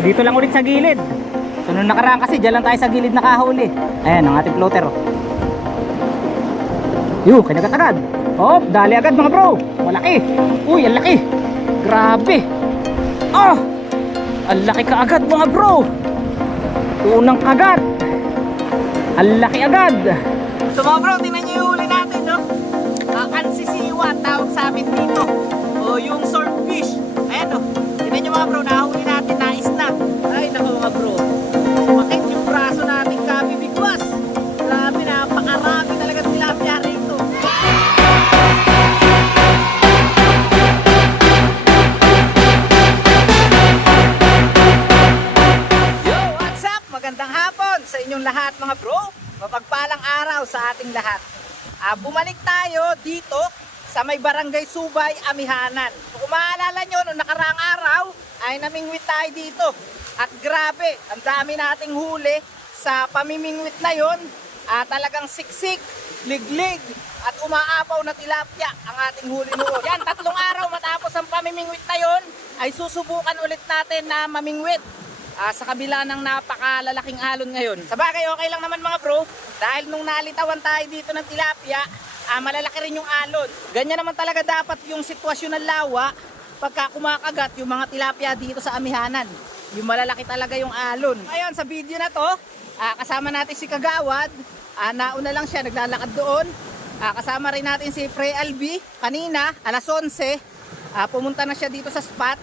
So dito lang ulit sa gilid. So nung nakaraan kasi dyan lang tayo sa gilid nakahuli. Ayan ang ating floater. Yun, kinagat-agad. Hop, dali agad mga bro. Malaki. Uy, ang laki. Grabe. Oh, ang laki ka agad mga bro. Unang agad. Ang laki agad. So mga bro, tingnan nyo yung huli natin, no? Ansisiwa tawag sa amin dito. O yung swordfish. Ayan, no? Tingnan nyo mga bro, nahuli natin na isnap. Ay, naku mga bro. Sumakit yung braso natin kami bigwas. Grabe, napakarami talaga tilapia rito. Yo, what's up? Magandang hapon sa inyong lahat mga bro. Mapagpalang araw sa ating lahat. Bumalik tayo dito sa may Barangay Subay, Amihanan. So, kung maalala nyo, noong nakaraang araw ay namingwit tayo dito. At grabe, ang dami nating huli sa pamimingwit na yon. Talagang siksik, liglig, at umaapaw na tilapia ang ating huli noon. Yan, 3 araw matapos ang pamimingwit na yon, ay susubukan ulit natin na mamingwit. Sa kabila ng napakalalaking alon ngayon. Sabagay okay lang naman mga bro, dahil nung nalitawan tayo dito ng tilapia, malalaki rin yung alon. Ganyan naman talaga dapat yung sitwasyon ng lawa pagka kumakagat yung mga tilapia dito sa Amihanan. Yung malalaki talaga yung alon. Ngayon sa video na to, kasama natin si Kagawad. Nauna lang siya, naglalakad doon. Kasama rin natin si Pre Albi. Kanina, alas 11, pumunta na siya dito sa spot.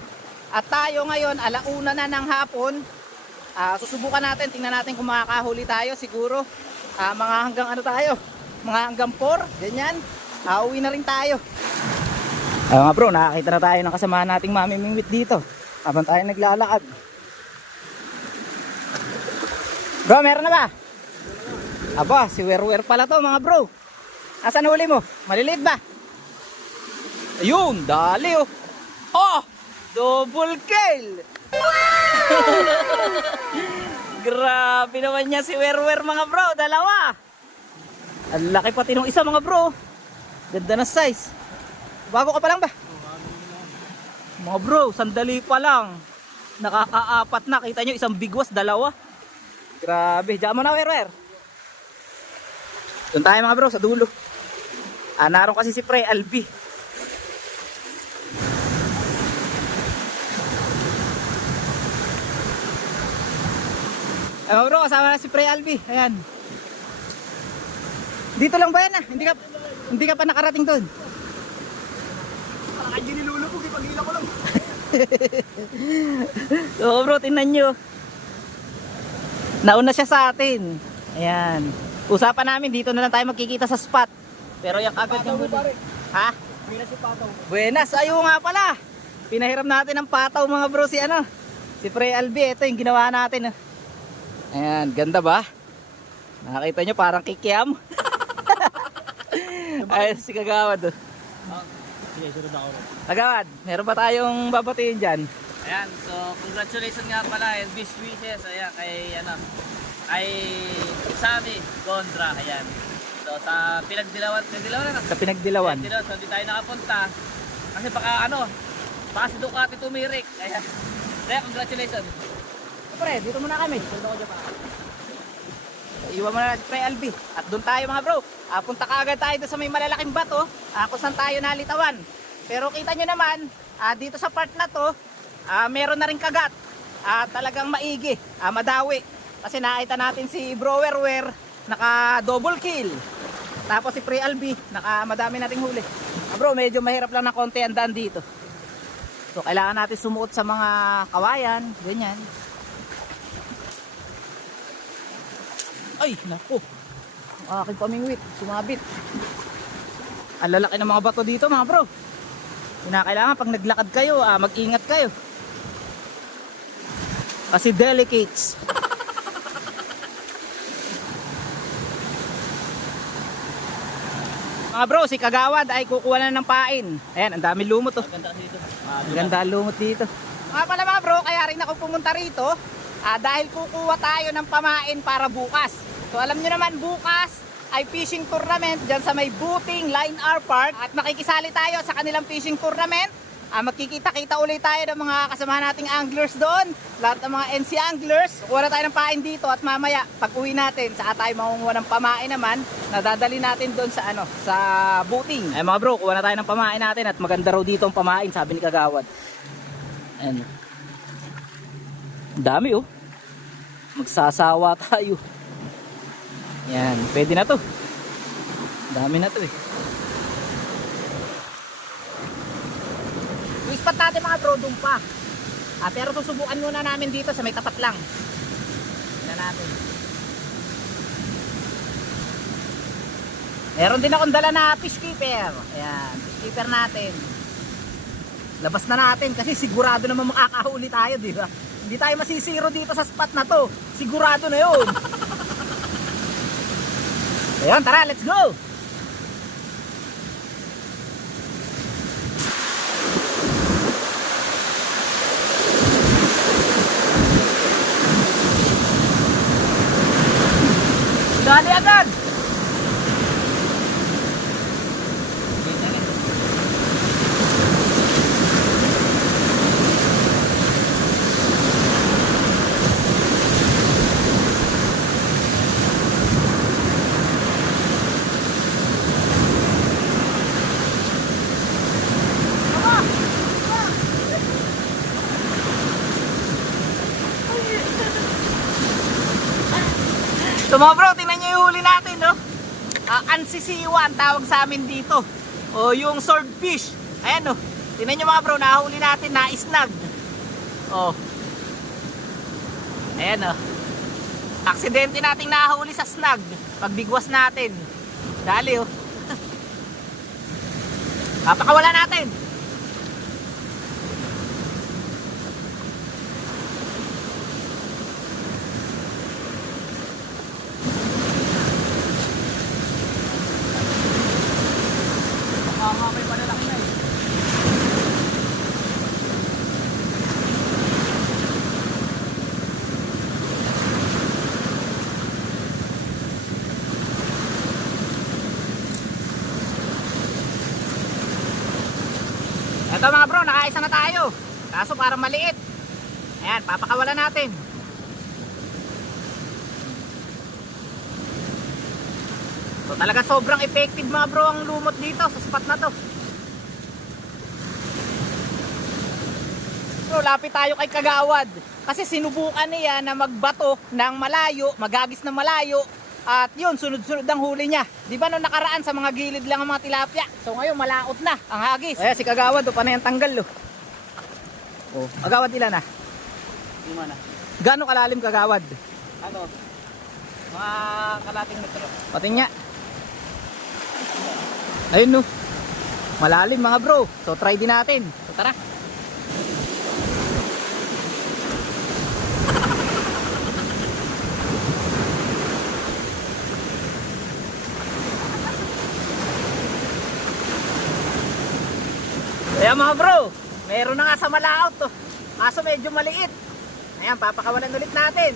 At tayo ngayon, alauna na ng hapon, susubukan natin, tingnan natin kung makakahuli tayo siguro. Mga hanggang ano tayo, mga hanggang 4, ganyan. Uwi na rin tayo. Mga bro, nakakita na tayo ng kasamahan nating mamimingwit dito habang tayo naglalakad. Bro, meron na ba? Aba, si Werwer pala to mga bro. Asan huli mo? Maliliit ba? Ayun, dali oh. Oh! Double kill! Grabe naman niya si Werwer mga bro, dalawa. Ang laki pati nung isa mga bro. Ganda na size. Bago ka pa lang ba? Mga bro, sandali pa lang. Nakakaapat na, kita nyo isang bigwas, dalawa. Grabe, diyan mo na Werwer. Doon tayo mga bro, sa dulo. Naroon kasi si Pre Albi. Bro, kasama na si Pre Albi. Ayan. Dito lang ba yan Hindi ka pa nakarating doon. Hindi nilulubog, ipag-hila ko lang. So bro, tingnan nyo. Nauna siya sa atin. Ayan. Usapan namin, dito na lang tayo magkikita sa spot. Pero yung agad yung huli. Ha? Buenas yung pataw. Buenas, ayaw nga pala. Pinahiram natin ng pataw mga bro si si Pre Albi. Ito yung ginawa natin. Ayan, ganda ba? Nakakita nyo parang kikiam. Ay, si Kagawad. Sige, sunod ako rin. Kagawad, meron ba tayong babatiin dyan? Ayan, so congratulations nga pala and best wishes ayan, kay Sammy Gondra, ayan. So sa Pinagdilawan na. Sa Pinagdilawan. So di tayo nakapunta kasi baka si Ducati tumirik. Ayan. Kaya congratulations. Pre, dito muna kami. Iwan mo na si Pre Albi. At doon tayo mga bro. Punta ka agad tayo doon sa may malalaking bato. Kung saan tayo nalitawan. Pero kita nyo naman, dito sa part na to, meron na rin kagat. Talagang maigi, madawi. Kasi nakita natin si Bro Werwer, naka double kill. Tapos si Pre Albi, madami nating huli. Bro, medyo mahirap lang na konti ang daan dito. So kailangan natin sumuot sa mga kawayan, ganyan. Ay, naku. Ang aking pamingwit, sumabit. Ang lalaki ng mga bato dito mga bro. Kailangan pag naglakad kayo, mag-ingat kayo. Kasi delicates. Mga bro, si Kagawad ay kukuha na ng pain. Ayan, ang dami lumot oh. Ang ganda lumot dito. Mga pala mga bro, kaya rin ako pumunta rito. Dahil kukuha tayo ng pamain para bukas. So alam nyo naman bukas ay fishing tournament dyan sa may Buting Line R Park. At makikisali tayo sa kanilang fishing tournament. magkikita-kita ulit tayo ng mga kasama nating anglers doon. Lahat ng mga NC anglers. Kuha na tayo ng pain dito at mamaya pag uwi natin, saka tayo mangunguha ng pamain naman. Nadadali natin doon sa sa booting. Ay mga bro, kuha na tayo ng pamain natin at maganda raw dito ang pamain, sabi ni Kagawad. Ayan. Ang dami oh. Magsasawa tayo. Yan, pwede na to. Dami na to eh. Yung spot natin mga bro, doon pa. Pero susubukan muna namin dito sa may tapat lang. Tignan natin. Meron din akong dala na fish keeper. Ayan, fish keeper natin. Labas na natin kasi sigurado naman makakahuli tayo, di ba? Hindi tayo masisiro dito sa spot na to. Sigurado na yun. Ayan, tara, let's go! Dali agad! So mga bro, tingnan nyo yung huli natin, no? Ansisiwa ang tawag sa amin dito. O yung swordfish. Ayan, no? Tingnan nyo mga bro, nahuli natin na snag. O. Ayan, no? Aksidente nating nahuli sa snag. Pagbigwas natin. Dali, oh. Papakawala natin. May malalaki na eh. Eto mga bro, nakaisa na tayo. Kaso parang maliit. Ayan, papakawalan natin. So talaga sobrang effective mga bro ang lumot dito sa spot na to. Bro, lapit tayo kay Kagawad. Kasi sinubukan niya na magbato ng malayo, magagis ng malayo. At yun, sunod-sunod ang huli niya. Di ba nung nakaraan sa mga gilid lang ang mga tilapia? So ngayon malaot na ang hagis. Ayan si Kagawad, o panay ang tanggal lo. Oh, Kagawad ilan na? Lima na. Gaano kalalim Kagawad? Ano? Mga kalating metro. Pati nga. Ayun no. Malalim mga bro. So try din natin. So tara. Ayan mga bro, meron na nga sa malaot to. Kaso medyo maliit. Ayan, papakawalan ulit natin.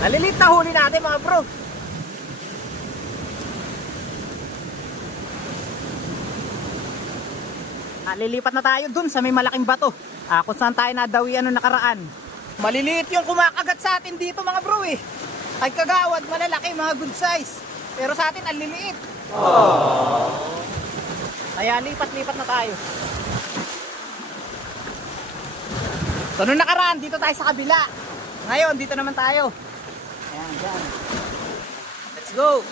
Nalilit na huli natin mga bro. Lilipat na tayo dun sa may malaking bato. Kung saan tayo nadawian nung nakaraan. Maliliit yung kumakagat sa atin dito mga bro eh. Ay Kagawad, malalaki, mga good size. Pero sa atin ang liliit. Kaya lipat-lipat na tayo. So nung nakaraan, dito tayo sa kabila. Ngayon, dito naman tayo. Ayan, dyan. Let's go.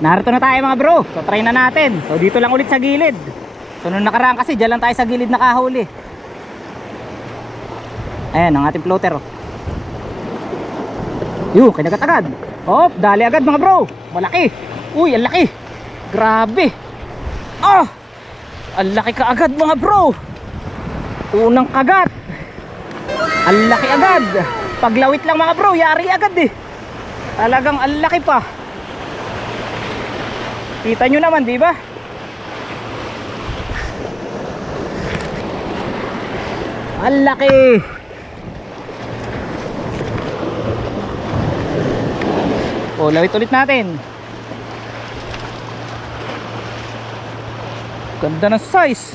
Narito na tayo mga bro. So try na natin. So dito lang ulit sa gilid. So nung nakaraan kasi, dyan lang tayo sa gilid nakahuli. Ayan, ang ating floater. Yung, kinagat agad. Oh, dali agad mga bro. Malaki. Uy, ang laki. Grabe. Oh, ang laki ka agad mga bro. Unang kagat. Ang laki agad. Paglawit lang mga bro, yari agad eh. Talagang ang laki pa. Kita nyo naman, di ba? Ang laki. Oh, lawit ulit natin. Ganda ng size.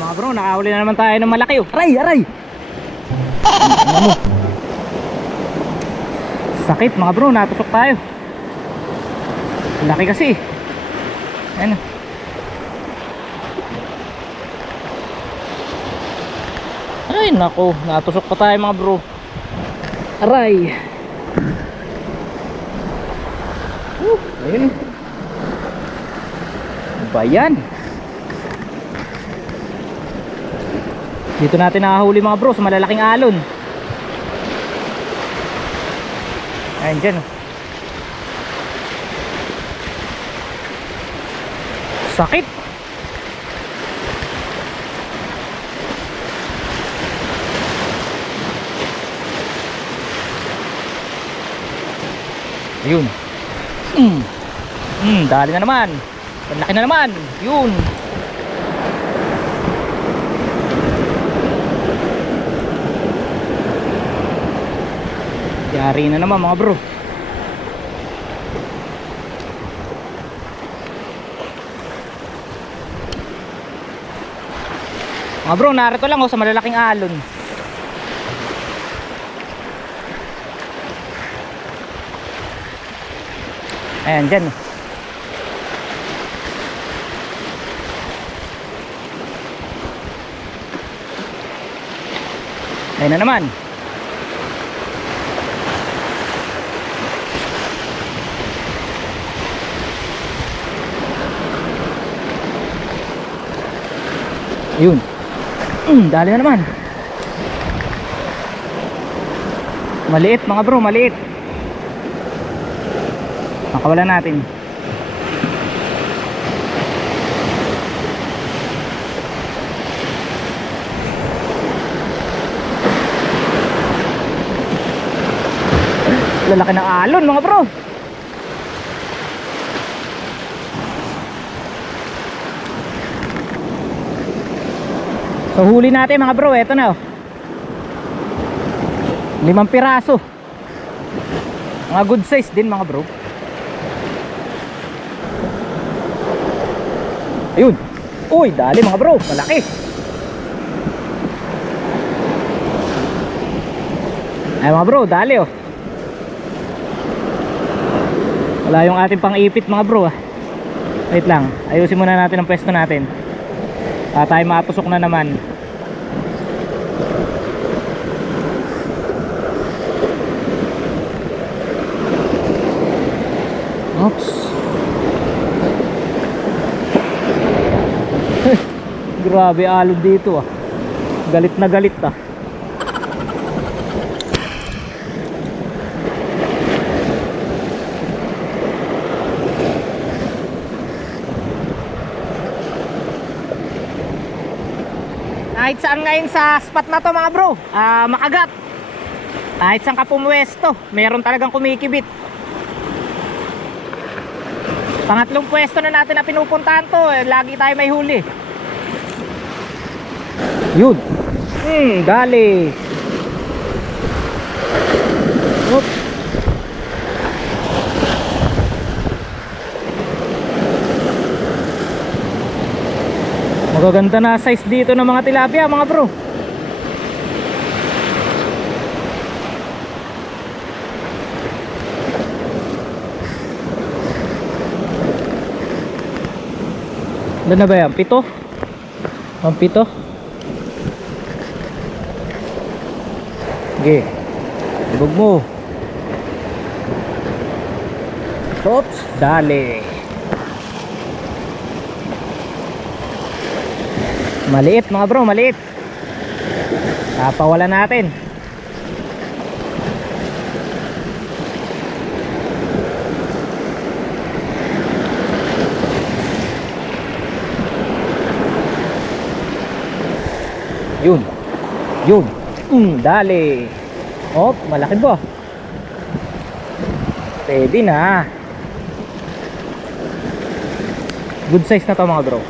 Mga bro, nakahuli na naman tayo ng malaki. Oh. Aray, aray! Ano? Sakit mga bro, natusok tayo. Laki kasi. Ayan. Ay nako, natusok pa tayo mga bro. Aray. Ayun. Ano ba yan? Dito natin nakahuli mga bro sa malalaking alon. Ayan dyan. Sakit. Ayun. Dali na naman. Laki na naman. Yun. Yari na naman mga bro. Mga bro, narito lang oh sa malalaking alon. Ayan dyan. Ayan na naman. Yun. Dali na naman. Maliit mga bro, maliit. Makawala natin. Lalaki ng alon mga bro. So huli natin mga bro, eto na oh. 5 piraso. Mga good size din mga bro. Ayun. Uy, dali mga bro, malaki. Ay mga bro, dali oh. Wala yung ating pang-ipit mga bro ah. Wait lang, ayusin muna natin ang pwesto natin. Tayo matusok na naman. Oops. Grabe alon dito ah. Galit na galit ah. Kahit saan ngayon sa spot na to mga bro, makagat. Kahit saan ka pumwesto, meron talagang kumikibit. Pangatlong pwesto na natin na pinupuntahan to, lagi tayo may huli. Yun. Dali. Oops. Magaganda na size dito ng mga tilapia mga bro. Doon na ba yan? 7? Ang 7? Okay. Ibog mo. Oops. Dali. Maliit mga bro, maliit. Papawalan natin. Yun. Yun. Dali. Oh, malaki ba? Pwede na. Good size na to mga bro.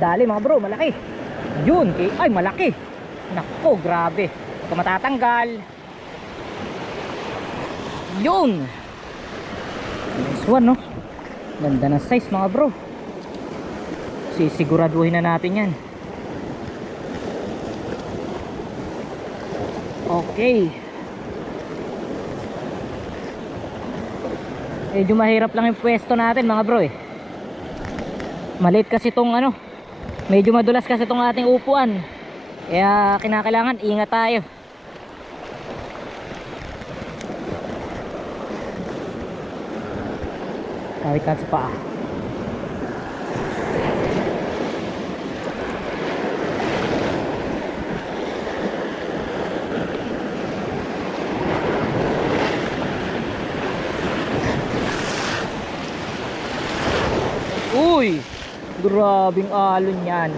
Dali mga bro, malaki. Yun, ay malaki. Nako, grabe. Ito matatanggal. Yun. Nice one, no? Ganda ng size mga bro. Sisiguraduhin na natin yan. Okay. Medyo mahirap lang yung pwesto natin mga bro eh. Maliit kasi itong ano, medyo madulas kasi itong ating upuan. Kaya kinakailangan ingat tayo. Tarik natin sa paa. Uy! Grabing alon yan.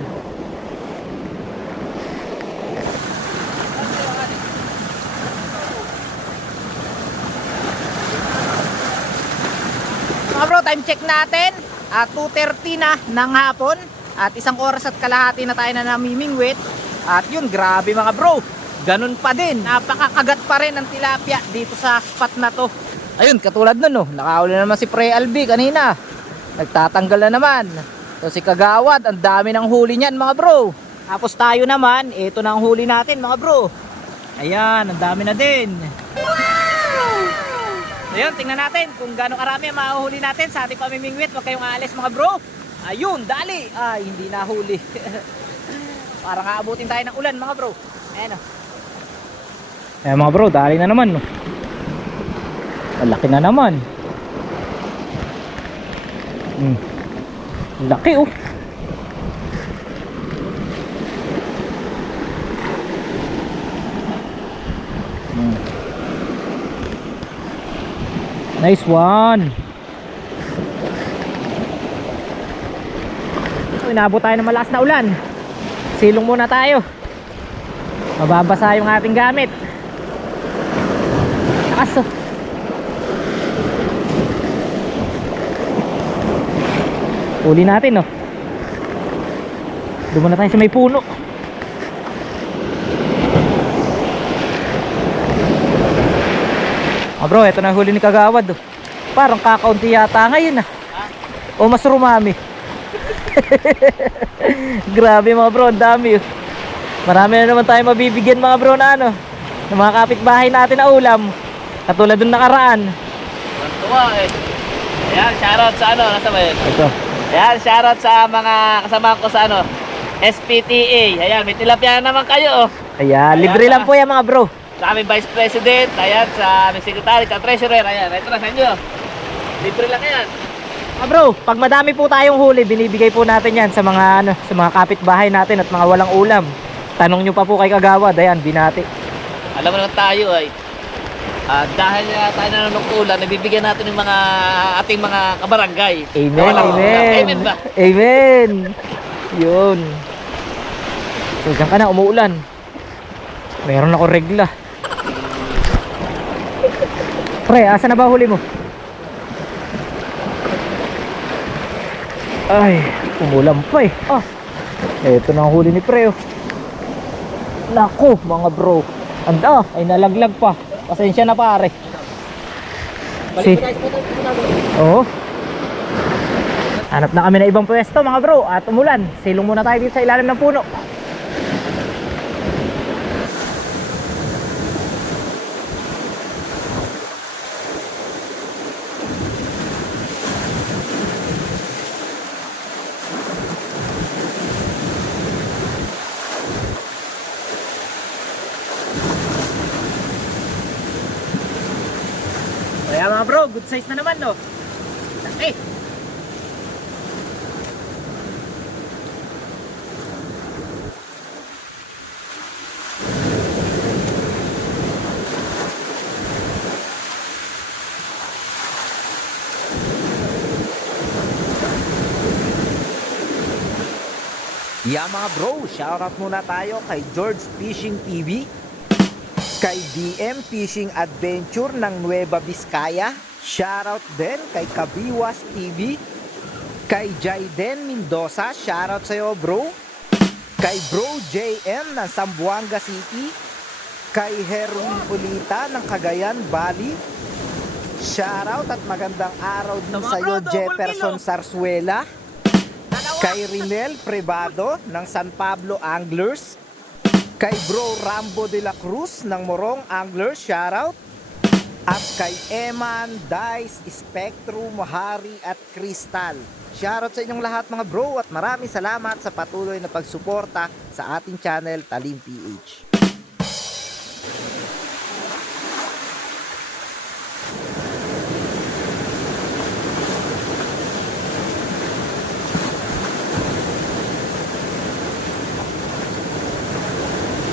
Mga bro, time check natin. 2:30 na ng hapon. At 1 oras at kalahati na tayo na namimingwit. At yun, grabe mga bro. Ganun pa din. Napakakagat pa rin ng tilapia dito sa spot na to. Ayun, katulad nun, no. Nakahuli na naman si Pre Albi kanina. Nagtatanggal na naman. So si Kagawad, ang dami ng huli niyan mga bro. Tapos tayo naman, ito na ang huli natin mga bro. Ayan, ang dami na din. Ayun, tingnan natin kung gaano karami ang mahuhuli natin sa ating pamimingwit. Huwag kayong aalis mga bro. Ayun, dali. Ay, hindi nahuli. Parang aabutin tayo ng ulan mga bro. Ayan o. Ayan mga bro, dali na naman. Malaki na naman. Laki oh. Nice one. Inabot tayo ng malakas na ulan. Silong muna tayo. Mababasa yung ating gamit. Lakas oh. Uli natin no. Doon muna tayo sa may puno. Bro, ito na huli ni Kagawad oh. Parang kakaunti yata ngayon ah. O mas rumami. Grabe mga bro, ang dami oh. Marami na naman tayo mabibigyan mga bro na ano, ng mga kapitbahay natin na ulam. Katulad dun nakaraan. Tuwa eh. Ayan, shoutout sa ano, nasa ba yun? Ito. Ayan, shoutout sa mga kasama ko sa ano, SPTA. Ayan, may tilapia na naman kayo oh. Ayan, libre lang po yan mga bro. Sa aming Vice President, ayan, sa aming Secretary, sa Treasurer, ayan, ito na sa inyo. Libre lang yan. Bro, pag madami po tayong huli, binibigay po natin yan sa mga ano, sa mga kapitbahay natin at mga walang ulam. Tanong nyo pa po kay Kagawad, ayan, binati. Alam mo naman tayo ay dahil tayo nanonood ulan, nabibigyan natin ng mga ating mga kabarangay. Amen, amen. Amen ba? Amen. Yun. So, dyan ka na, umuulan. Meron ako regla. Pre, asa na ba huli mo? Ay, umulan pa eh. Eto na ang huli ni Pre oh. Naku, mga bro. Anda, ay nalaglag pa. Pasensya na pare. Oo. Hanap na kami na ibang pwesto mga bro. At umulan. Silong muna tayo dito sa ilalim ng puno. Kaya mga bro, good size na naman, no? Laki. Yeah mga bro, shoutout muna tayo kay George Fishing TV, kay DM Fishing Adventure ng Nueva Vizcaya, shoutout din kay Kabiwas TV, kay Jaiden Mendoza, shoutout sa'yo bro, kay Bro JM ng Zamboanga City, kay Herwin Pulita ng Cagayan Valley, shoutout at magandang araw din Mga sa'yo bro, double Jefferson kilo. Sarsuela, kay Rinel Privado ng San Pablo Anglers, kay Bro Rambo de la Cruz ng Morong Anglers, shoutout, at kay Eman, Dice, Spectrum, Hari at Crystal. Shoutout sa inyong lahat mga bro at maraming salamat sa patuloy na pagsuporta sa ating channel Talim PH.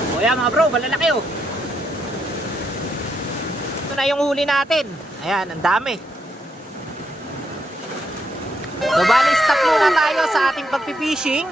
O yan mga bro, malalaki oh. Ito na yung huli natin. Ayan, ang dami. So bali, stop muna tayo sa ating pagpipishing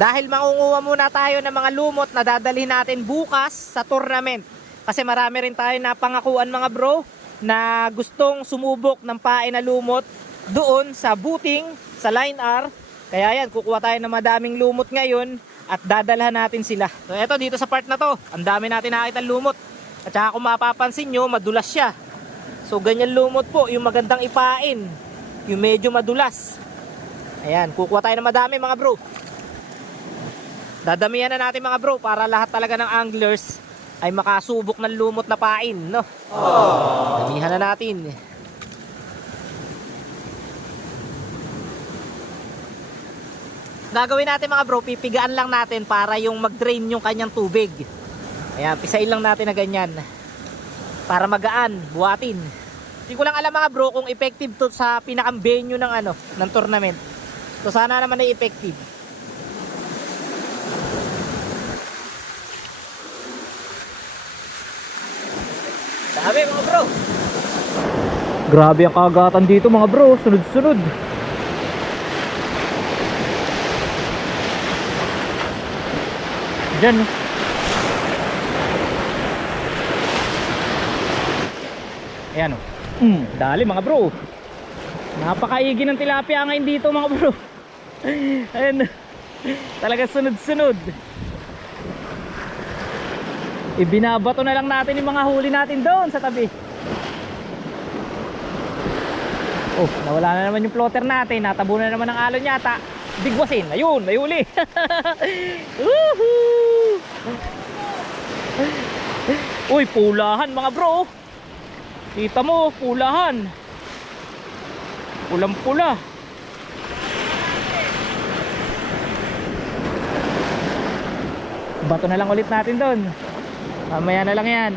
dahil mangunguha muna tayo ng mga lumot na dadalhin natin bukas sa tournament. Kasi marami rin tayo na pangakuan mga bro na gustong sumubok ng pain na lumot doon sa booting, sa line R. Kaya yan, kukuha tayo ng madaming lumot ngayon at dadalhan natin sila. So eto, dito sa part na to, ang dami natin nakita lumot. At saka kung mapapansin nyo, madulas siya. So ganyan lumot po, yung magandang ipain, yung medyo madulas. Ayan, kukuha tayo ng madami mga bro. Dadamihan na natin mga bro para lahat talaga ng anglers ay makasubok ng lumot na pain, no? Damihan na natin. Gagawin natin mga bro, pipigaan lang natin para yung mag-drain yung kanyang tubig. Ayan, pisain lang natin na ganyan para magaan, buhatin. Hindi ko lang alam mga bro kung effective to sa pinakang venue ng ng tournament. So sana naman ay effective. Dami mga bro. Grabe ang kagatan dito mga bro, sunod-sunod. Diyan. Ayan o. Dali mga bro. Napakaigi ng tilapia ngayon dito mga bro. Ayan. Talaga sunod-sunod. Ibinabato na lang natin yung mga huli natin doon sa tabi. Oh, nawala na naman yung floater natin. Natabunan na naman ng alon yata. Bigwasin. Ayun, may huli. Woohoo! Uy, pulahan mga bro. Kita mo, pulahan. Pulang-pula. Bato na lang ulit natin doon. Mamaya na lang yan.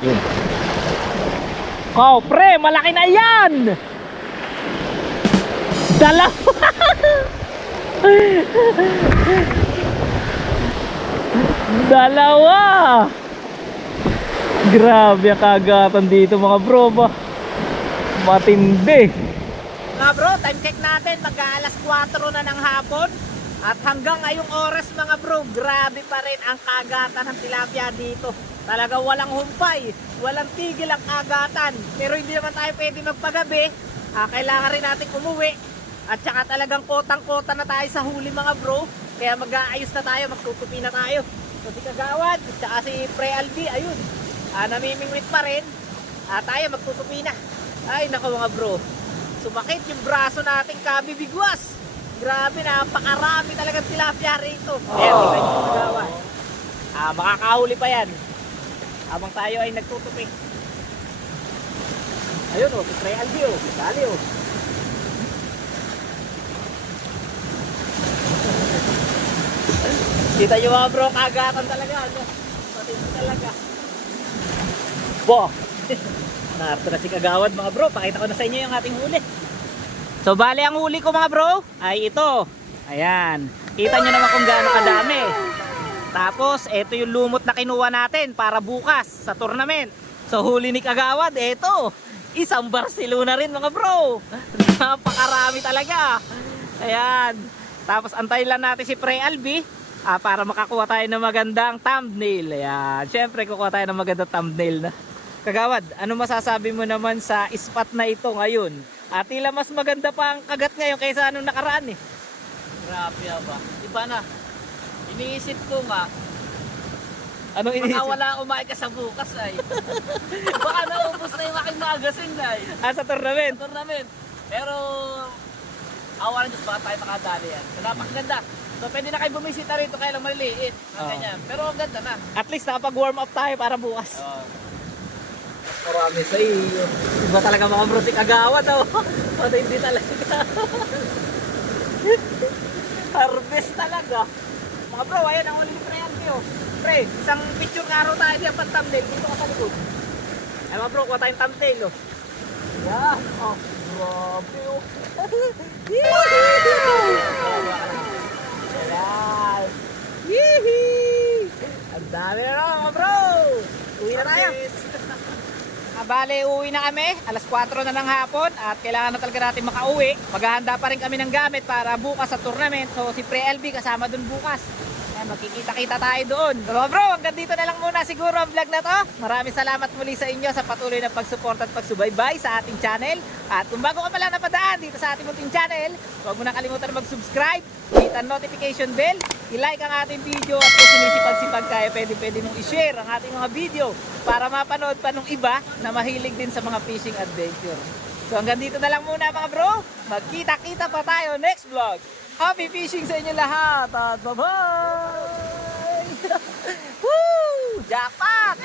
Yun. Oh, pre, malaki na yan. Dalawa. Dalawa. Grabe ang kagatan dito mga bro ba. Matindi. Mga bro, time check natin. Mag-aalas 4 na ng hapon. At hanggang ngayong oras mga bro, grabe pa rin ang kagatan ng tilapia dito. Talaga walang humpay, walang tigil ang kagatan. Pero hindi naman tayo pwede magpagabi. Kailangan rin natin umuwi. At saka talagang kotang-kota na tayo sa huli mga bro. Kaya mag-aayos na tayo, magtutupi na tayo. So si Kagawad, at saka si Pre Albi, ayun. Namimingwit pa rin. Tayo magtutupi na. Ay nako mga bro, sumakit yung braso nating kabibigwas. Grabe, napakarami talagang tilapia rito. Ayan, kita nyo yung Kagawad. Makakahuli pa yan habang tayo ay nagtutupi. Ayun o, si Pre Albi o, dali o. Kita nyo mga bro, kagatan talaga, no? Matindi talaga. Bo! Naarto na si Kagawad mga bro. Pakita ko na sa inyo yung ating huli. So bali ang huli ko mga bro ay ito. Ayan. Kita nyo naman kung gaano kadami. Tapos ito yung lumot na kinuha natin para bukas sa tournament. So huli ni Kagawad, ito. Isang Barcelona rin mga bro. Napakarami talaga. Ayan. Tapos antayin lang natin si Pre Albi para makakuha tayo ng magandang thumbnail. Ayan. Siyempre kukuha tayo ng magandang thumbnail na. Kagawad, ano masasabi mo naman sa spot na ito ngayon? At tila mas maganda pa ang kagat ngayon kaysa anong nakaraan eh. Grabe ba? Iba na. Iniisip ko nga, Anong baka iniisip? wala kumain ka sa bukas ay. Baka naubos na yung aking magasin na ay. Sa tournament? Tournament. Pero, awa ng Diyos, baka tayo makadali yan. So, napakaganda. So, pwede na kayo bumisita rito, kaya lang maliliit. Ang ganyan. Pero ang ganda na. At least nakapag-warm up tayo para bukas. Oh. Marami sa iyo. Iba talaga mga bro si Kagawad oh. Ano hindi talaga. Harvest talaga. Mga bro, ayan ang uli ni Pre Albi oh. Pre, isang picture nga raw tayo diyan pang thumbnail. Dito ka sa likod. Ay mga bro, kuha tayong thumbnail oh. Yan. Oh, grabe oh. Ayan. Yee! Ang dami na naman mga bro. Uwi na tayo. Bale, uwi na kami. Alas 4 na ng hapon at kailangan na talaga natin makauwi. Maghahanda pa rin kami ng gamit para bukas sa tournament. So si Pre LB kasama dun bukas. Ayan, magkikita-kita tayo doon. So bro, hanggang dito na lang muna siguro ang vlog na to. Maraming salamat muli sa inyo sa patuloy na pagsuporta at pagsubaybay sa ating channel. At kung bago ka pala napadaan dito sa ating munting channel, huwag mo na kalimutan mag-subscribe, hit ang notification bell, i-like ang ating video at kung sinisipag-sipag kaya pwede mong i-share ang ating mga video para mapanood pa nung iba na mahilig din sa mga fishing adventure. So hanggang dito na lang muna mga bro. Magkita-kita pa tayo next vlog. Happy fishing sa inyo lahat at bye-bye! Woo! Jackpot!